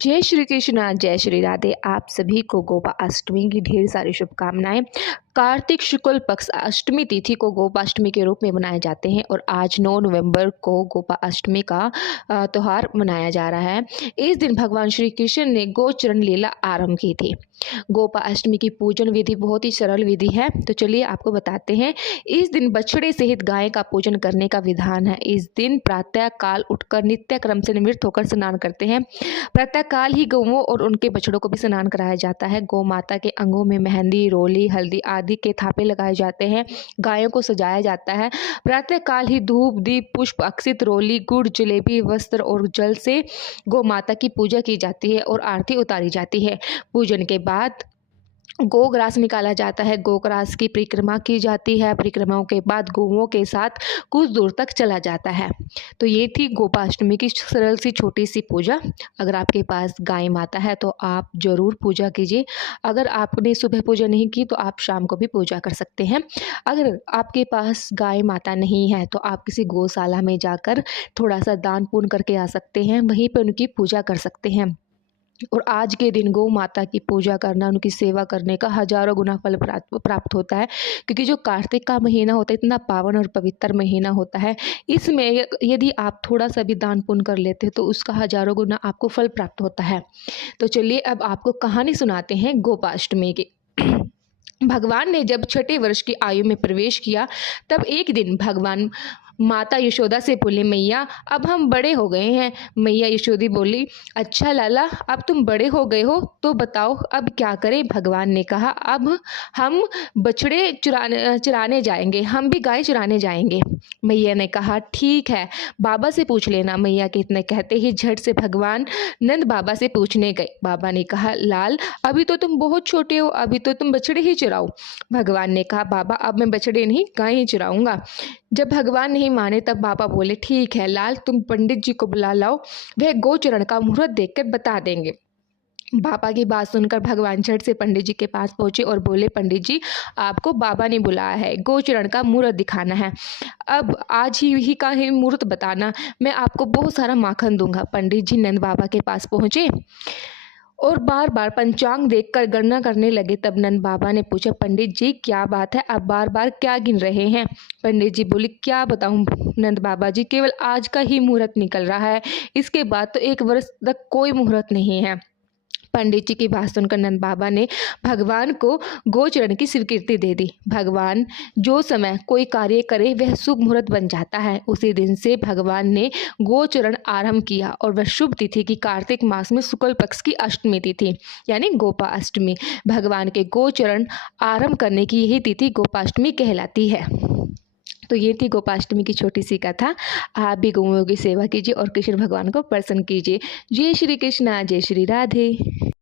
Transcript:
जय श्री कृष्णा, जय श्री राधे। आप सभी को गोपा अष्टमी की ढेर सारी शुभकामनाएं। कार्तिक शुक्ल पक्ष अष्टमी तिथि को गोपाष्टमी के रूप में मनाए जाते हैं और आज 9 नवंबर को गोपा अष्टमी का त्यौहार मनाया जा रहा है। इस दिन भगवान श्री कृष्ण ने गोचरण लीला आरंभ की थी। गोपा अष्टमी की पूजन विधि बहुत ही सरल विधि है, तो चलिए आपको बताते हैं। इस दिन बछड़े सहित गाय का पूजन करने का विधान है। इस दिन प्रातः काल उठकर नित्य क्रम से निवृत्त होकर स्नान करते हैं। प्रातः काल ही गौओं और उनके बछड़ों को भी स्नान कराया जाता है। गौ माता के अंगों में मेहंदी, रोली, हल्दी आदि के थापे लगाए जाते हैं। गायों को सजाया जाता है। प्रातः काल ही धूप, दीप, पुष्प, अक्षित, रोली, गुड़, जलेबी, वस्त्र और जल से गौ माता की पूजा की जाती है और आरती उतारी जाती है। पूजन के बाद गोग्रास निकाला जाता है। गोग्रास की परिक्रमा की जाती है। परिक्रमाओं के बाद गौओं के साथ कुछ दूर तक चला जाता है। तो ये थी गोपाष्टमी की सरल सी छोटी सी पूजा। अगर आपके पास गाय माता है तो आप ज़रूर पूजा कीजिए। अगर आपने सुबह पूजा नहीं की तो आप शाम को भी पूजा कर सकते हैं। अगर आपके पास गाय माता नहीं है तो आप किसी गौशाला में जाकर थोड़ा सा दान पुण्य करके आ सकते हैं। वहीं पर उनकी पूजा कर सकते हैं। और आज के दिन गौ माता की पूजा करना, उनकी सेवा करने का हजारों गुना फल प्राप्त होता है, क्योंकि जो कार्तिक का महीना होता है इतना पावन और पवित्र महीना होता है। इसमें यदि आप थोड़ा सा भी दान पुण्य कर लेते हैं तो उसका हजारों गुना आपको फल प्राप्त होता है। तो चलिए अब आपको कहानी सुनाते हैं गोपाष्टमी की। भगवान ने जब छठे वर्ष की आयु में प्रवेश किया तब एक दिन भगवान माता यशोदा से बोले, मैया अब हम बड़े हो गए हैं। मैया यशोदी बोली, अच्छा लाला, अब तुम बड़े हो गए हो तो बताओ अब क्या करें। भगवान ने कहा, अब हम बछड़े चराने जाएंगे, हम भी गाय चराने जाएंगे। मैया ने कहा, ठीक है, बाबा से पूछ लेना। मैया के इतने कहते ही झट से भगवान नंद बाबा से पूछने गए। बाबा ने कहा, लाल अभी तो तुम बहुत छोटे हो, अभी तो तुम बछड़े ही चराओ। भगवान ने कहा, बाबा अब मैं बछड़े नहीं गाय ही चराऊंगा। जब भगवान नहीं माने तब बाबा बोले, ठीक है लाल, तुम पंडित जी को बुला लाओ, वह गोचरण का मुहूर्त देखकर बता देंगे। बाबा की बात सुनकर भगवान झट से पंडित जी के पास पहुंचे और बोले, पंडित जी आपको बाबा ने बुलाया है, गोचरण का मुहूर्त दिखाना है। अब आज ही का ही मुहूर्त बताना, मैं आपको बहुत सारा माखन दूंगा। पंडित जी नंद बाबा के पास पहुंचे और बार बार पंचांग देखकर गणना करने लगे। तब नंद बाबा ने पूछा, पंडित जी क्या बात है, आप बार बार क्या गिन रहे हैं। पंडित जी बोले, क्या बताऊं नंद बाबा जी, केवल आज का ही मुहूर्त निकल रहा है, इसके बाद तो 1 वर्ष तक कोई मुहूर्त नहीं है। पंडित जी की बात सुनकर नंद बाबा ने भगवान को गोचरण की स्वीकृति दे दी। भगवान जो समय कोई कार्य करे वह शुभ मुहूर्त बन जाता है। उसी दिन से भगवान ने गोचरण आरंभ किया और वह शुभ तिथि की कार्तिक मास में शुक्ल पक्ष की अष्टमी तिथि यानी गोपा अष्टमी। भगवान के गोचरण आरंभ करने की यही तिथि गोपाष्टमी कहलाती है। तो ये थी गोपाष्टमी की छोटी सी कथा। आप भी गौओं की सेवा कीजिए और कृष्ण भगवान को प्रसन्न कीजिए। जय श्री कृष्णा, जय श्री राधे।